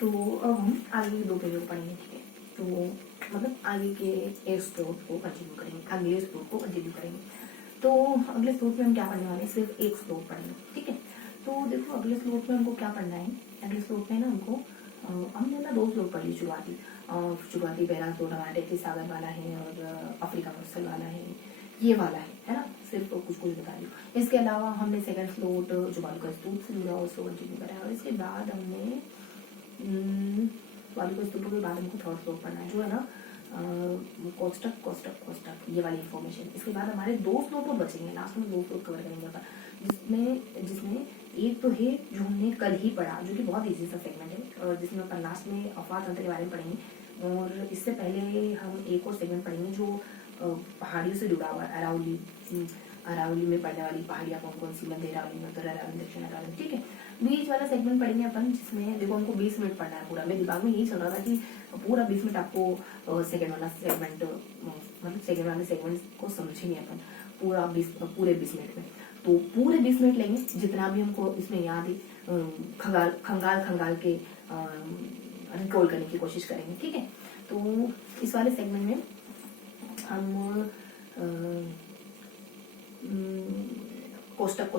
तो अब हम आगे के 2 पेजों को पढ़ेंगे, ठीक है। तो मतलब आगे के एक स्लोट को कंटिन्यू करेंगे, अगले स्लोट को कंटिन्यू करेंगे। तो अगले स्लोट में हम क्या पढ़ने वाले हैं, सिर्फ एक स्लोट पढ़ेंगे, ठीक है। तो देखो अगले स्लोट में हमको क्या पढ़ना है, अगले स्लोट में ना हमको हमने ना 2 स्लोट पढ़ ली शुरुआती पहला स्लोट हमारा टेथिस सागर वाला है और अफ्रीका मरुस्थल वाला है, ये वाला है ना, सिर्फ कुछ कुछ बता रही हूँ। इसके अलावा हमने सेकंड स्लोट जो बालू स्तूप से जुड़ा उसको कंटिन्यू करा और इसके बाद हमने बालू स्तूपों के बाद हमको थर्ड स्लोट पढ़ना है जो है ना कोष्टक ये वाली इन्फॉर्मेशन। इसके बाद हमारे 2 स्लोट और बचेंगे, लास्ट में 2 स्लोट कवर करेंगे अपन, जिसमें एक तो है जो हमने कल ही पढ़ा जो कि बहुत इजी सा सेगमेंट है और जिसमें अपन लास्ट में अफवाह तंत्र के बारे में पढ़ेंगे। और इससे पहले हम एक और सेगमेंट पढ़ेंगे जो पहाड़ियों से जुड़ा हुआ है, अरावली में पड़ने वाली पहाड़ियाँ कौन कौन सी, मध्य अरावली, उत्तर अरावली, दक्षिण अरावली, ठीक है। बीच वाला सेगमेंट पढ़ेंगे अपन जिसमें देखो हमको 20 मिनट पढ़ना है पूरा। मेरे दिमाग में यही चल रहा था कि पूरा 20 मिनट आपको सेकंड वाला सेगमेंट मतलब सेकंड वाले सेगमेंट को समझेंगे अपन पूरे 20 मिनट में। तो पूरे 20 मिनट लेंगे जितना भी हमको इसमें याद है, खंगाल के रिकॉल करने की कोशिश करेंगे, ठीक है। तो इस वाले सेगमेंट में हम कोष्टक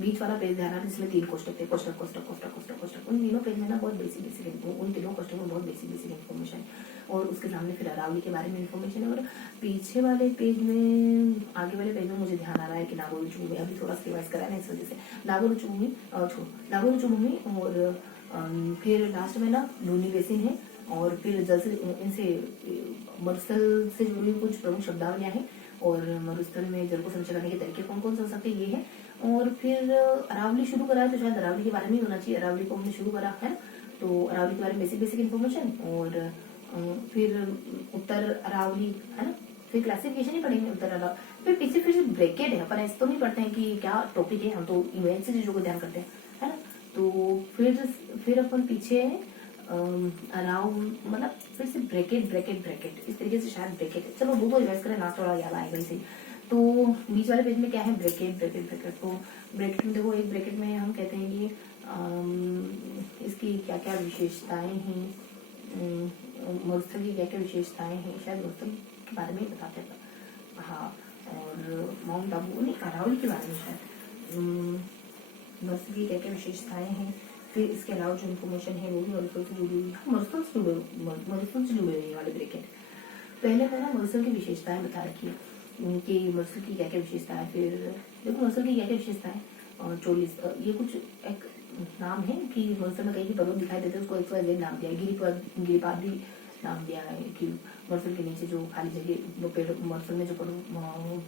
बीच वाला पेज ध्यान रखना जिसमें 3 कोष्टक थे, कोष्टक उन तीनों पेज में ना बहुत बेसिक उन तीनों कोष्टक में बहुत बेसिक इन्फॉर्मेशन और उसके सामने फिर अरावली के बारे में इन्फॉर्मेशन है। और पीछे वाले पेज में आगे वाले पेज में मुझे ध्यान आ रहा है कि नागौर उच्च भूमि अभी थोड़ा रिवाइज करा है इस वजह से नागौर उच्च भूमि और फिर लास्ट में ना लूनी बेसिन है और फिर जल से इनसे मरुस्थल से जुड़ी कुछ प्रमुख शब्दावलियां हैं और मरुस्थल में जल को संचय करने के तरीके कौन कौन से हो सकते हैं ये है। और फिर अरावली शुरू करा है तो शायद अरावली के बारे में ही होना चाहिए, अरावली को हमने शुरू करा है तो अरावली के बारे में बेसिक इन्फॉर्मेशन और फिर उत्तर अरावली है ना, फिर क्लासिफिकेशन ही पढ़ेंगे उत्तर अरावली, फिर पीछे फिर ब्रैकेट है। अपन ऐसे तो नहीं पढ़ते हैं कि क्या टॉपिक है, हम तो इवेंट से चीजों को ध्यान करते हैं है ना। तो फिर अपन पीछे अराउंड मतलब फिर से ब्रैकेट इस तरीके से शायद ब्रैकेट है। चलो वो तो रिवाइज करें, लास्ट वाला याद आएगा इसे। तो बीच वाले पेज में क्या है, ब्रैकेट। तो ब्रैकेट में देखो एक ब्रैकेट में हम कहते हैं कि इसकी क्या क्या विशेषताएं हैं, मरुस्थल की क्या क्या विशेषताएं हैं, शायद मरुस्थल के बारे में ही बताते हैं हाँ। और माउंट आबू नहीं, अरावली के बारे में शायद मरुस्थल की क्या क्या विशेषताएं हैं। फिर इसके अलावा जो इन्फॉर्मेशन है वो भी मरुस्थल से जुड़ी हुई है, मरुस्थल से जुड़े हुए वाले ब्रैकेट। पहले मैंने मरुस्थल की विशेषताएं बता रखी है कि मरुस्थल की क्या क्या विशेषताएं। फिर देखो मरुस्थल की क्या क्या विशेषताएं और 40 ये कुछ एक नाम है कि मरुस्थल में कहीं भी पर्वत दिखाई देते हैं उसको XYZ नाम दिया है, गिरिपाद भी नाम दिया है कि मरुस्थल के नीचे जो खाली जगह वो पेड़ मरुस्थल में जो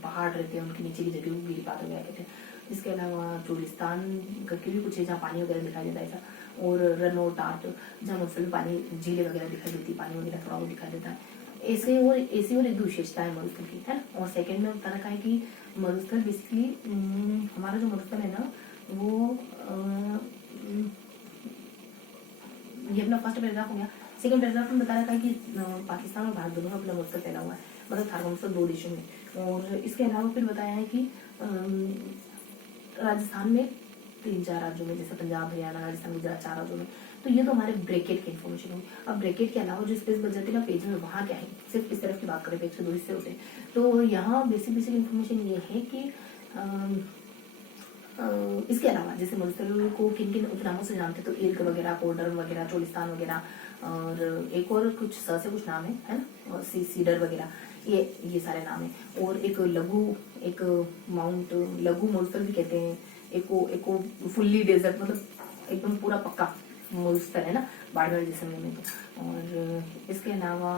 पहाड़ रहते हैं उनके नीचे की जगह गिरिपाद वगैरह कहते हैं। इसके अलावा चोलिस्तान करके भी कुछ है जहाँ पानी वगैरह दिखाई देता है ऐसा, और रन और टाट जहाँ मरुस्थल में पानी झीलें वगैरह दिखाई देती है, पानी वगैरह थोड़ा वो दिखाई देता है। ऐसे और एक विशेषता है मरुस्थल की है ना। और सेकंड में बता रखा है कि मरुस्थल बेसिकली हमारा जो मरुस्थल है ना वो ये अपना फर्स्ट पैराग्राफ हो गया। सेकंड पैराग्राफ में बता रखा है कि पाकिस्तान और भारत दोनों में अपना मरुस्थल फैला हुआ है, मतलब थार मरुस्थल 2 देशों में। और इसके अलावा फिर बताया है कि राजस्थान में 3-4 राज्यों में, जैसे पंजाब, हरियाणा, राजस्थान, गुजरात 4 राज्यों में। तो ये तो हमारे ब्रैकेट की इन्फॉर्मेशन होगी। अब ब्रैकेट के अलावा जो स्पेस बच जाती है ना पेज में, वहाँ क्या है, सिर्फ इस तरफ की बात करें, पेज से 2 हिस्से होते हैं। तो यहाँ बेसिक इन्फॉर्मेशन ये है कि इसके अलावा जैसे मरुस्थल को किन किन उपनामों से जानते हैं, तो एल्क वगैरह, कोडर वगैरह, चोलिस्तान वगैरह, और एक और कुछ स से कुछ नाम है ना, और सीडर वगैरह, ये सारे नाम है। और एक माउंट लघु मरुस्थल भी कहते हैं, एको फुल्ली डेजर्ट मतलब एकदम पूरा पक्का मरुस्थल है ना बाड़मेर जैसलमेर में। तो और इसके अलावा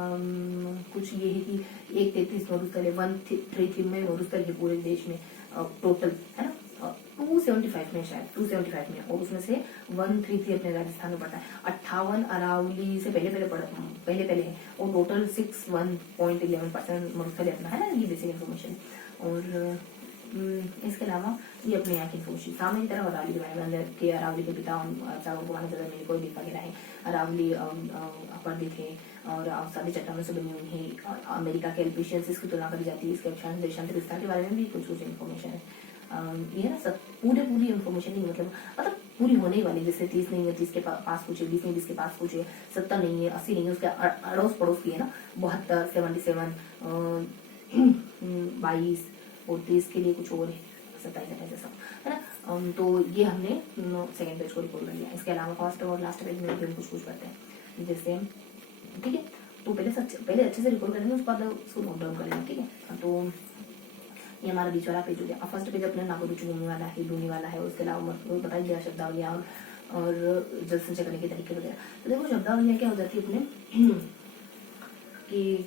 कुछ ये है कि 133 मरुस्थल है, 133 में मरुस्थल है पूरे देश में टोटल है ना, 275 में शायद 275 में, और उसमें से 133 अपने राजस्थान में पड़ता है। 58 अरावली से पहले है, और टोटल 61.11% मरुस्थल अपना है ना, ये बेसिक इन्फॉर्मेशन। और इसके अलावा ये अपने यहाँ की इन्फॉर्मेशन सामने की तरफ अरावली के बारे में कि अरावली के पिता मेरे कोई द्वीप वगैरह है, अरावली अपर द्वीप है और सारी चट्टानों से बनी हुई है, अमेरिका के एल्पिशियंस की तुलना करी जाती है, इसके अक्षांश देशांतर विस्तार के बारे में भी कुछ इन्फॉर्मेशन है। ये ना सब पूरी इन्फॉर्मेशन नहीं, मतलब पूरी होने ही वाली, जैसे 30 नहीं है 30 के पास पूछे, 20 नहीं 20 के पास पूछे, 70 नहीं है 80 नहीं है, उसके अड़ोस पड़ोस की है ना 72, 77, 22 और 30 के लिए कुछ और है 27 ऐसा है ना। तो ये हमने सेकंड पेज को रिकॉर्ड कर लिया। इसके अलावा फर्स्ट और लास्ट पेज में भी हम कुछ पढ़ते हैं, जैसे ठीक है। तो पहले अच्छे से रिकॉर्ड करेंगे, उसके बाद उसको नोट डाउन करेंगे, ठीक है। तो ये हमारा बीच वाला पेज हो गया। फर्स्ट पेज अपने नागो चुनने वाला है, ढूंढने वाला है, उसके अलावा बताई दिया शब्दावलियाँ और जल संचय करने के तरीके वगैरह। तो देखो शब्दावलियाँ क्या हो जाती है अपने कि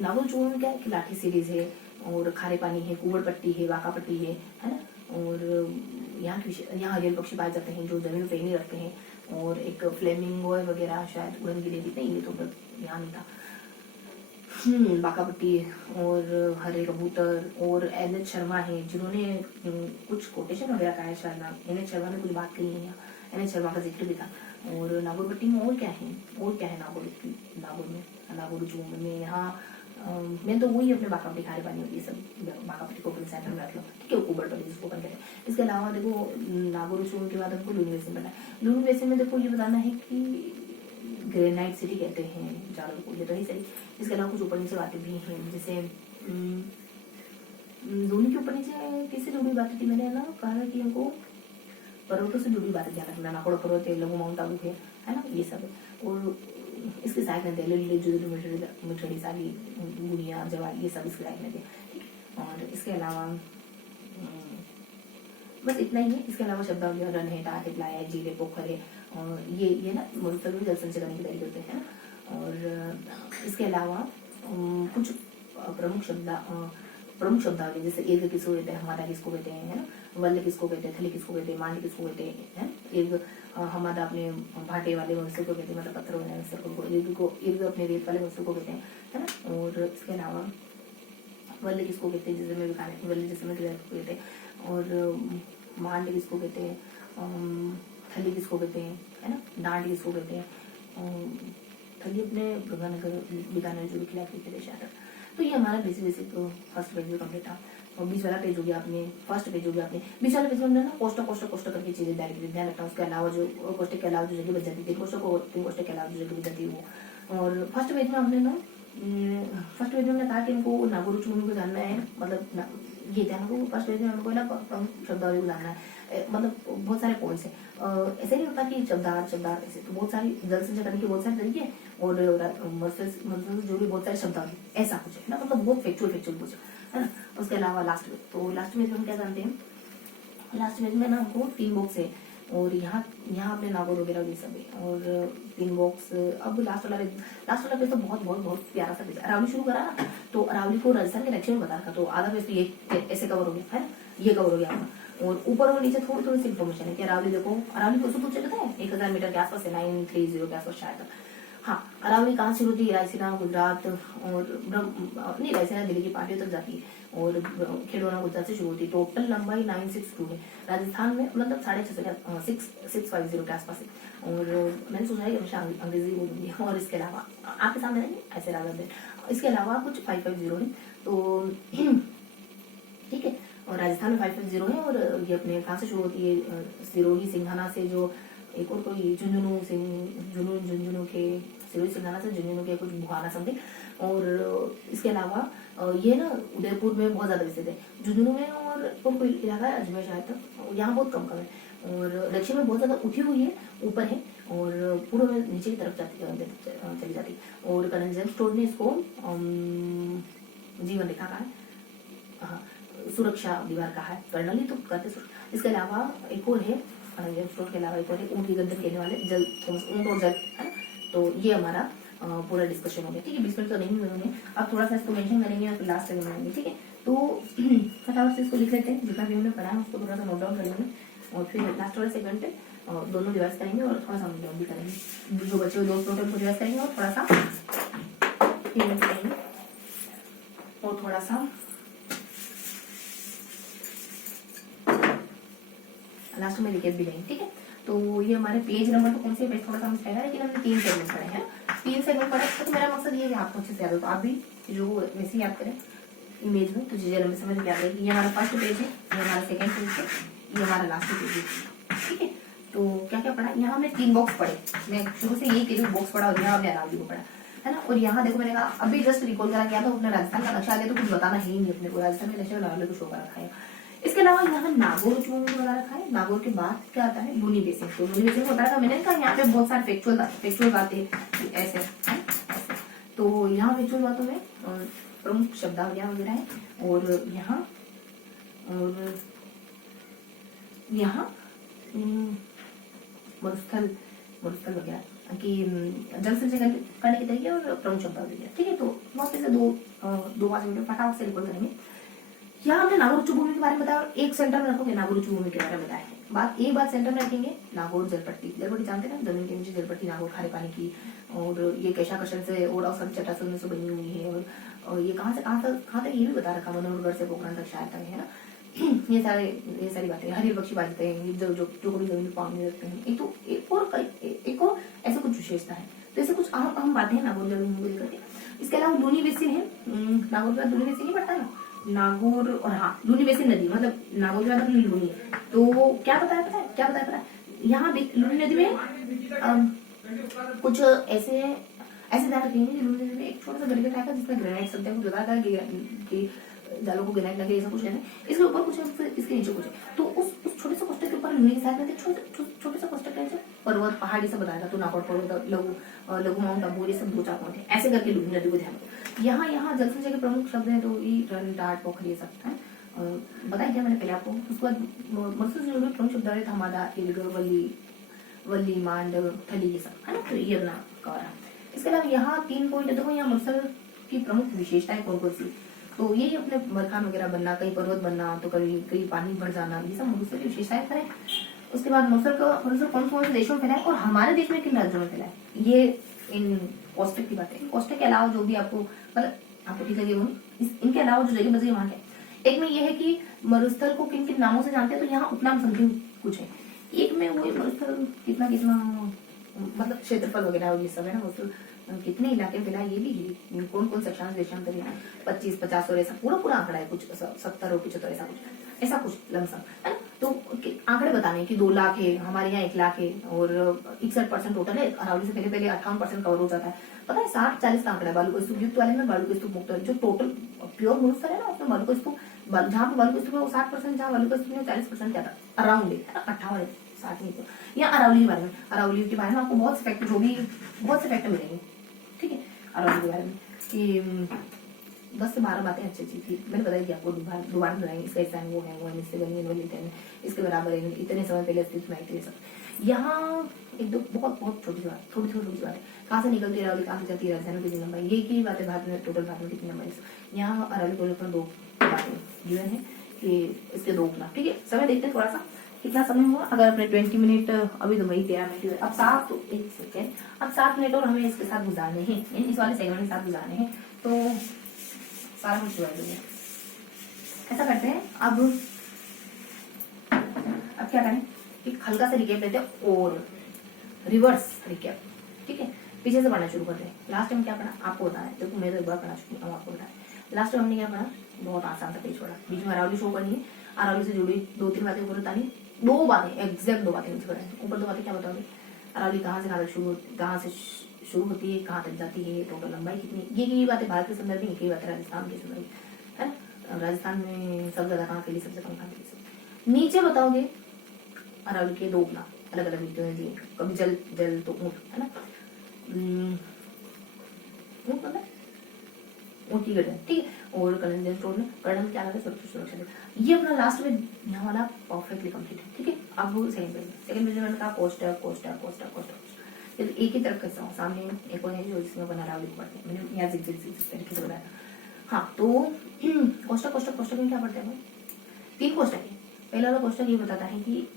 नागो चूर्ण में क्या है कि लाठी सीरीज है और खारे पानी है, कुबड़ पट्टी है, वाका पट्टी है ना। और यहाँ हरियल पक्षी पाए जाते हैं जो जमीन पे नहीं रखते हैं, और एक फ्लेमिंगो वगैरह शायद उड़न गिरे भी नहीं, ये तो ध्यान नहीं था। बाका पट्टी और हरे कबूतर और एन.एच. शर्मा है जिन्होंने कुछ कोटेशन वगैरह का है शायद नाम, एन.एच. शर्मा ने कुछ बात कही है, एन.एच. शर्मा का जिक्र भी था। और नागौर पट्टी में और क्या है नागौर जूम में यहाँ मैं तो वही अपने बाका पट्टी खारे पानी होती है सब, बाका पट्टी को अपने सेंटर में रख लो, ठीक है। ऊपर पट्टी जिसको कहते हैं। इसके अलावा देखो नागौर जूम के बाद हमको लूनी बेसिन बनाए। लूनी बेसिन में देखो ये बताना है कि ग्रेनाइट सिटी कहते हैं जालोर को, ये तो ही सही। इसके अलावा कुछ ऊपर नीचे बातें भी हैं, जैसे लूनी के ऊपर नीचे किससे जुड़ी बातें थी, मैंने ना कहा कि हमको पर्वतों से जुड़ी बातें ध्यान रखना, नाकोड़ा पर्वत है, लघु माउंट आबू है ना, ये सब। और इसके साइड में मिठड़ी साली गुड़िया जवाल, ये सब इसके साइड में थे, ठीक है। और इसके अलावा बस इतना ही है। इसके अलावा शब्दावली रन है, टाट है, प्लाया है, झील है, पोखर है, और ये ना मुल्क में जल संचय करने के तरीके होते हैं ना। और इसके अलावा कुछ प्रमुख शब्दावली, जैसे एक किसको कहते हैं, हमारा किसको कहते हैं, है ना, वल्ल किसको कहते हैं, थली किसको कहते हैं, मांड किसको कहते हैं, एक हमारा अपने भाटे वाले वंश को कहते हैं, मतलब पत्थर वाले वंश को, एक अपने रेत वाले वंश को कहते हैं, है ना। और इसके अलावा वल्ल किसको कहते हैं, जैसे में बिकाने वल्ल जैसे में कहते हैं, और मांड किसको कहते हैं, थली किसको कहते हैं, है ना, डांड किसको कहते हैं, थली अपने गंगानगर बीकानेर जो भी खिलाफी प्रदेश आता। तो ये हमारा बेसिक फर्स्ट पेज जो कम्प्लीट था। और बीच वाला पेज हो गया आपने, फर्स्ट पेज हो गया आपने। बीच वाले पेज में हमने ना कोष्टक करके चीजें डायरेक्टली ध्यान रखना। उसके अलावा जो कोष्टक के अलावा जो जगह बच जाती थी, कोष्टक के अलावा जो जगह बच जाती है वो। और फर्स्ट पेज में हमने कहा कि इनको नागौर चूर्ण को जानना है, मतलब ये ध्यान रखो फर्स्ट पेज में हमको ना शब्दावली को जानना है, मतलब बहुत सारे पॉइंट्स हैं। ऐसे नहीं होता कि शब्दार ऐसे, तो बहुत सारी जल संचय करने के बहुत सारे तरीके हैं, और जो भी बहुत सारे शब्दावली ऐसा कुछ है ना, मतलब बहुत फैक्चुअल कुछ है ना। उसके अलावा लास्ट में हम क्या जानते हैं, लास्ट पेज में ना हमको 3 बॉक्स है, और यहाँ अपने नागौर वगैरह ये सब है, और 3 बॉक्स। अब लास्ट वाला पेज तो बहुत प्यारा सा पेज। अरावली शुरू करा ना, तो अरावली को राजस्थान के नक्शे में बता रखा, तो आधा पेज तो ये ऐसे कवर हो गया है ना, ये कवर हो गया आपका। और ऊपर और नीचे थोड़ी सी इन्फॉर्मेशन है कि अरावली देखो, अरावली को दूर चलता है 1000 मीटर के आसपास है, 930 के आसपास शायद। हाँ, अरावली कहाँ से होती है, रायसीना गुजरात, और नहीं रायसीना दिल्ली की पार्टियों तक जाती है, और खेड़ोना गुजरात से शुरू होती है। टोटल लंबाई 962 है। राजस्थान में मतलब 650 के आसपास है। और मैंने सोचा है कि हमेशा अंग्रेजी बोलूंगी। और इसके अलावा आपके सामने नहीं ऐसे राजा, इसके अलावा कुछ 550 है, तो ठीक है। और राजस्थान में 550 है, और ये अपने कहाँ से शुरू होती है, सिरोही सिंघाना से, जो एक और कोई झुंझुनू के सिरोही सिंघाना से झुंझुनू के कुछ बुहाना समथिंग। और इसके अलावा ये ना उदयपुर में बहुत ज्यादा विस्तृत है, झुंझुनू में, और कोई इलाका है अजमेर शायद तक, यहाँ बहुत कम है। और दक्षिण में बहुत ज्यादा उठी हुई है, ऊपर है, और पूर्व में नीचे की तरफ चली जाती। और करंजन स्टोर ने इसको जीवन रेखा का है, सुरक्षा दीवार का है, कर्नल ही तो करते। इसके अलावा एक और है, स्टोर के अलावा एक और है, ऊँट की गर्दन कहने वाले जल, ऊँट और जल, है ना। तो ये हमारा पूरा डिस्कशन हो गया, ठीक है। 20 मिनट तो नहीं मिलेंगे, अब थोड़ा सा इसको मेंशन करेंगे और फिर लास्ट में मिलेंगे, ठीक है। तो फटाफट से इसको लिख लेते हैं, जितना भी हमने पढ़ा है उसको थोड़ा सा नोट डाउन कर लेंगे, और फिर लास्ट वाले सेगमेंट पे दोनों रिवाइज करेंगे, और थोड़ा सा नोट डाउन भी करेंगे, जो बच्चे हुए दोस्त नोट को रिवाइज करेंगे, और थोड़ा सा करेंगे, और थोड़ा सा लास्ट में लिखे भी लेंगे, ठीक है। तो ये हमारे पेज नंबर तो कौन से पेज थोड़ा सा मिस है, लेकिन हमने 3 सेगमेंट पढ़े हैं, 3 सेगमेंट पढ़े। तो मेरा मकसद ये है कि आपको अच्छे से याद हो, तो आप भी जो वैसे याद करें इमेज में, तो चीजें लंबे समय तक याद रहेगी। ये हमारा फर्स्ट पेज है, ये हमारा सेकंड पेज है, ये हमारा लास्ट पेज है, ठीक है। तो क्या क्या पढ़ा, यहाँ हमने 3 बॉक्स पढ़े, मैं शुरू से यही कह रही हूँ, बॉक्स पढ़ा और यहाँ हमने अरावली को पढ़ा, है ना। और यहाँ देखो मैंने कहा अभी जस्ट रिकॉल करा गया था, अपने राजस्थान का नक्शा आ गया तो कुछ बताना है ही नहीं अपने को, राजस्थान के नक्शे में अरावली को शो कर रखा है। इसके अलावा यहाँ नागौर उच्च भूमि बता रखा है। नागौर के बाद क्या आता है, लूनी बेसिन। तो लूनी बेसिन बताया था मैंने, कहा यहाँ पे बहुत सारे फैक्चुअल बातें ऐसे है। तो यहाँ फैक्चुअल बातों में प्रमुख शब्दावलियां वगैरह है, और यहाँ मरुस्थल वगैरह कि जल संचय करने के तरीके और प्रमुख शब्दावली। ठीक है, तो वापस से दो 5 मिनट फटाफट से रिकॉर्ड करेंगे। यहाँ हमने नागौर उच्च भूमि के बारे में बताया, और एक सेंटर में रखोगे नागौर उच्च भूमि के बारे में बताया है। एक बात सेंटर में रखेंगे, नागौर जलपट्टी जानते हैं ना, जमीन के नीचे जलपट्टी नागौर खारे पानी की, और ये केशाकर्षण से और अवसर चटासन से बनी हुई है, और ये कहाँ तक ये भी बता रखा, मनोहरगढ़ से पोखरण तक शायद तक, है ना। ये सारी बातें, हरियर बख्शी बाजते हैं जो कभी जमीन पानी रखते हैं। एक और ऐसे कुछ विशेषता है। तो ऐसे कुछ अहम बातें हैं नागौर जल भूमि को लेकर के। इसके अलावा लूनी बेसिन है, नागौर के बाद लूनी बेसिन ही पड़ता है ना, नागौर, और हाँ लूनी बेसिन नदी, मतलब नागौर के बाद अपनी लूनी है। तो क्या बताया पता है यहाँ लूनी नदी में कुछ ऐसे ध्यान रखेंगे कि लूनी नदी में एक छोटा सा गड्ढा टाइप का जिसमें ग्रेनाइट शब्द है, कुछ बताया था कि जालों को ग्रेनाइट लगे, ऐसा कुछ है, इसके ऊपर कुछ है, इसके नीचे कुछ है। तो उस छोटे से कोष्टक के ऊपर लूनी के साथ में छोटे से कोष्टक है, पर्वत पहाड़ी सब बताया था, तो नागौर पर्वत, लघु माउंट आबू, ये सब 2-4 पॉइंट है, ऐसे करके लूनी नदी को ध्यान रखो। यहाँ जल संचय के प्रमुख शब्द है, तो ये रन, टाट, पोखर, ये सब है। बताया क्या मैंने पहले आपको। उसके बाद मरुस्थल से जुड़े प्रमुख शब्द है, थमादा, इलग, वल्ली, मांड, थली, ये सब है ना। तो ये अपना कवर है। इसके अलावा यहाँ 3 पॉइंट देखो, यहाँ मरुस्थल की प्रमुख विशेषताएं कौन कौन सी। तो यही अपने मरखान वगैरह बनना, कहीं पर्वत बनना, तो कहीं पानी भर जाना, ये सब मरुस्थल की विशेषताएं करें। उसके बाद मरुस्थल कौन कौन से देशों में फैला है और हमारे देश में किन राज्यों में फैला है, ये इन कोष्टक की बात है। कोष्टक के अलावा जो भी आपको मतलब आपको ठीक लगे वो, इनके अलावा जो जगह बची वहां के, एक में ये है कि मरुस्थल को किन किन नामों से जानते हैं। तो यहाँ उपनाम संख्या कुछ है। एक में वो मरुस्थल कितना मतलब क्षेत्रफल वगैरह ये सब है ना, मरुस्थल कितने इलाके में ये भी कौन कौन से अक्षांश देशांतर है, 25, 50 और ऐसा पूरा आंकड़ा है, कुछ 70 और 75 ऐसा कुछ लमसम है ना। तो आंकड़े बताने की 2 लाख है, हमारे यहाँ 1 लाख है, और 61% टोटल है। अरावली से पहले 58% कवर हो जाता है। पता है 60-40 का आंकड़ा है। बालू का स्तूप युक्त वाले में बालू का स्तूप मुक्त, जो टोटल प्योर मरुस्थल है ना, उसमें बालू का स्तूप, जहाँ पे बालू का स्तूप है वो 60%, जहाँ बालू का स्तूप है 40% क्या था, अराउंड है ना, 58 60 नहीं। तो यहाँ अरावली के बारे में आपको बहुत से फैक्ट मिलेंगे। ठीक है, अरावली के बारे में कि 10 से 12 बातें अच्छी थी, मैंने बताई थी आपको, दोबारा बताएंगे। इसका हिस्सा है, वो है, इससे बनी, इसके बराबर है, इतने समय पहले अस्तित्व में आई थी, सब। यहाँ एक दो बहुत छोटी सी बात, थोड़ी बात है। कहाँ से निकलती है अरावली, कहाँ से जाती है, राजधानी कितनी लंबाई, ये की बात है। भारत में टोटल भारत में कितनी लंबाई। यहाँ अरावली को लेकर 2 बातें गिवन है कि इसके 2 गुना। ठीक है, समय देखते हैं थोड़ा सा कितना समय हुआ। अगर अपने 20 मिनट, अभी तो वही 13 मिनट, अब 7 तो 1 सेकेंड, अब 7 मिनट और हमें इसके साथ गुजारने हैं, इस वाले सेगमेंट के साथ गुजारने हैं। तो सारा कुछ जोड़ देंगे। ऐसा करते हैं, अब क्या करें, एक हल्का सा रिकैप लेते हैं और रिवर्स रिकैप। ठीक है, पीछे से पढ़ना शुरू करते हैं। लास्ट टाइम क्या पढ़ा आपको बताया, देखो मैं तो एक बार पढ़ा चुकी हूँ, आपको बताया। लास्ट टाइम हमने क्या पढ़ा, बहुत आसान सा पेज पढ़ा, बीच में अरावली शो करनी है, अरावली से जुड़ी 2-3 बातें ऊपर बतानी, 2 बातें एग्जैक्ट 2 बातें नीचे पढ़ाई। ऊपर 2 बातें क्या बताओगे, अरावली कहाँ से शुरू होती है, कहाँ तक जाती है, टोटल लंबाई कितनी, ये बातें भारत के संदर्भ में, ये बातें राजस्थान के संदर्भ में, है ना। राजस्थान में सब जगह कहाँ फैली, सबसे कम कहाँ फैली। नीचे बताओगे अरावली के 2 गुना अलग अलग रीतियों में दिए, कभी जल तो ऊँट, है ना, ऊँट मतलब ऊँट की गर्दन। ठीक है, और कर्दन स्टोर में कर्दन क्या लगा, सुरक्षा दे। ये अपना लास्ट में यहाँ वाला परफेक्टली कंप्लीट है। ठीक है, अब सेकंड पेज में कहा कोष्टक एक ही तरफ कैसा हो, सामने एक और है जो जिसमें बना अरावली को पढ़ते हैं, मैंने यहाँ जिस तरीके से बताया था। हाँ, तो कोष्टक में क्या पढ़ते हैं, 3 कोष्टक है। पहला वाला कोष्टक ये बताता है कि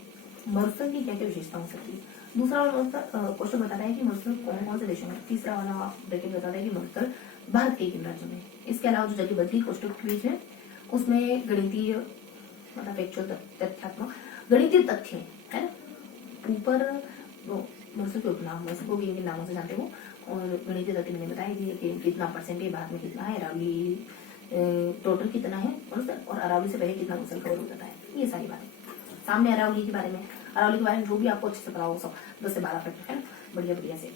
मरुस्थल की क्या क्या विशेषता हो सकती है। दूसरा वाला कोष्टक बताता है कि मरुस्थल कौन कौन से देशों में। तीसरा वाला ब्रैकेट बताता है कि मरुस्थल भारत के किन राज्यों में। इसके अलावा जो जगह बदली कोष्टक के बीच में, उसमें गणितीय मतलब फैक्चुअल तथ्यात्मक गणितीय तथ्य है ना। ऊपर मरुस्थल के उपनाम, मरुस्थल को भी इनके नामों से जानते हो, और गणितीय तथ्य मैंने बताई थी कि कितना परसेंट है, भारत में कितना है, अरावली टोटल कितना है मरुस्थल, और अरावली से पहले कितना मरुस्थल कवर हो जाता है। ये सारी बातें सामने अरावली के बारे में, अरावली के बारे में जो भी आपको अच्छे से पता हो सब 10 से 12 फैक्ट है ना, बढ़िया बढ़िया से।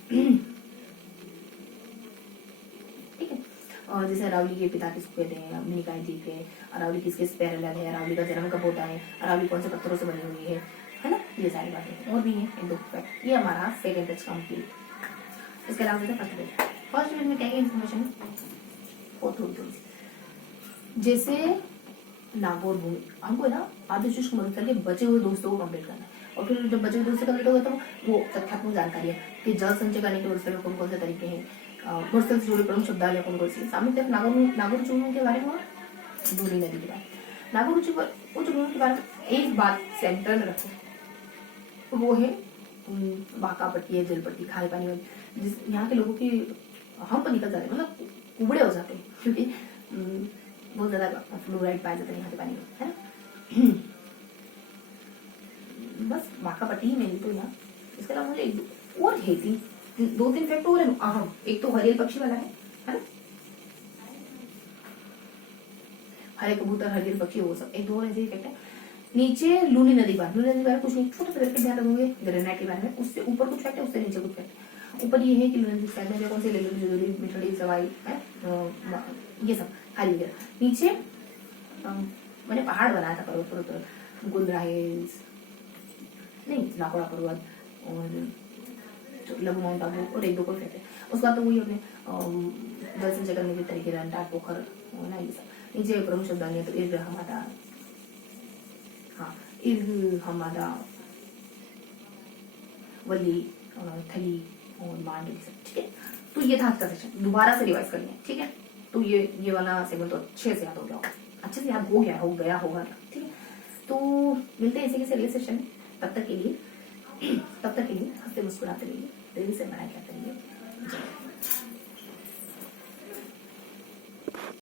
ठीक है। और जैसे अरावली के पिता किसको कहते हैं, मिनिकाय द्वीप है, अरावली किसके पैरेलल है, अरावली का जन्म कब होता है, अरावली कौन से पत्थरों से बनी हुई है ना, ये सारी बातें और भी हैं एक दो फैक्ट। ये हमारा सेकंड पेज कंप्लीट। इसके अलावा फर्स्ट पेज, फर्स्ट पेज में क्या क्या इन्फॉर्मेशन और थोड़ी थोड़ी, जैसे नागौर भूमि हमको ना आदिशिष्ट को मदद करके बचे हुए दोस्तों को कंप्लीट करना है, और फिर जब बचे हुए दोस्तों कंप्लीट हो गए तो वो तथ्यात्मक जानकारी है कि जल संचय करने के वर्षल में कौन कौन से तरीके हैं, वर्षल से जुड़े प्रमुख शब्दावली कौन कौन सी। सामने तरफ नागौर उच्च भूमि के बारे में, दूरी नदी के बारे में, नागौर उच्च भूमि के बारे में एक बात सेंटर में रखो, वो है बांका पट्टी है, जलपट्टी, खारे पानी वाली, जिस यहाँ के लोगों की हम निकल जाते हैं, मतलब कुबड़े हो जाते हैं, क्योंकि बहुत ज्यादा फ्लोराइड पाया जाता है यहाँ के पानी में, है ना। बस बांका पट्टी ही नहीं तो यहाँ, इसके अलावा मुझे एक और है दो तीन फैक्ट और है अहम। एक तो हरियल पक्षी वाला है ना, हरे कबूतर, हरियल पक्षी, वो सब। एक दो और ऐसे फैक्ट है। नीचे लूनी नदी बार, लूनी नदी बार कुछ नहीं, छोटा सा करके ध्यान रखोगे ग्रेनाइट के बारे में, उससे ऊपर कुछ फैक्ट है, उससे नीचे कुछ फैक्ट है। ऊपर ये है कि लूनी नदी साइड में कौन से लेलुली, मिठड़ी, सवाई है, ये सब खाली वगैरह। नीचे मैंने पहाड़ बनाया था, पर्वत पर्वत, गुंद्रा हिल्स नहीं, नाकोड़ा पर्वत और लघु माउंट आबू और एक दो को फैक्ट है। उसके बाद तो वही अपने जल संचय करने के तरीके, रंटाट, पोखर ना, ये सब। नीचे प्रमुख शब्दावली है तो इर्ग हमादा, हाँ इर्ग हमादा, वली, थली और मांड, ये सब। ठीक है, तो ये था आज का सेशन, दोबारा से रिवाइज करनी है। ठीक है, तो ये वाला सेगमेंट तो अच्छे से याद हो गया होगा, अच्छे से याद हो गया होगा। ठीक है, तो मिलते हैं इसी के अगले सेशन में। तब तक के लिए हंसते मुस्कुराते रहिए, दिल से बनाए करते रहिए।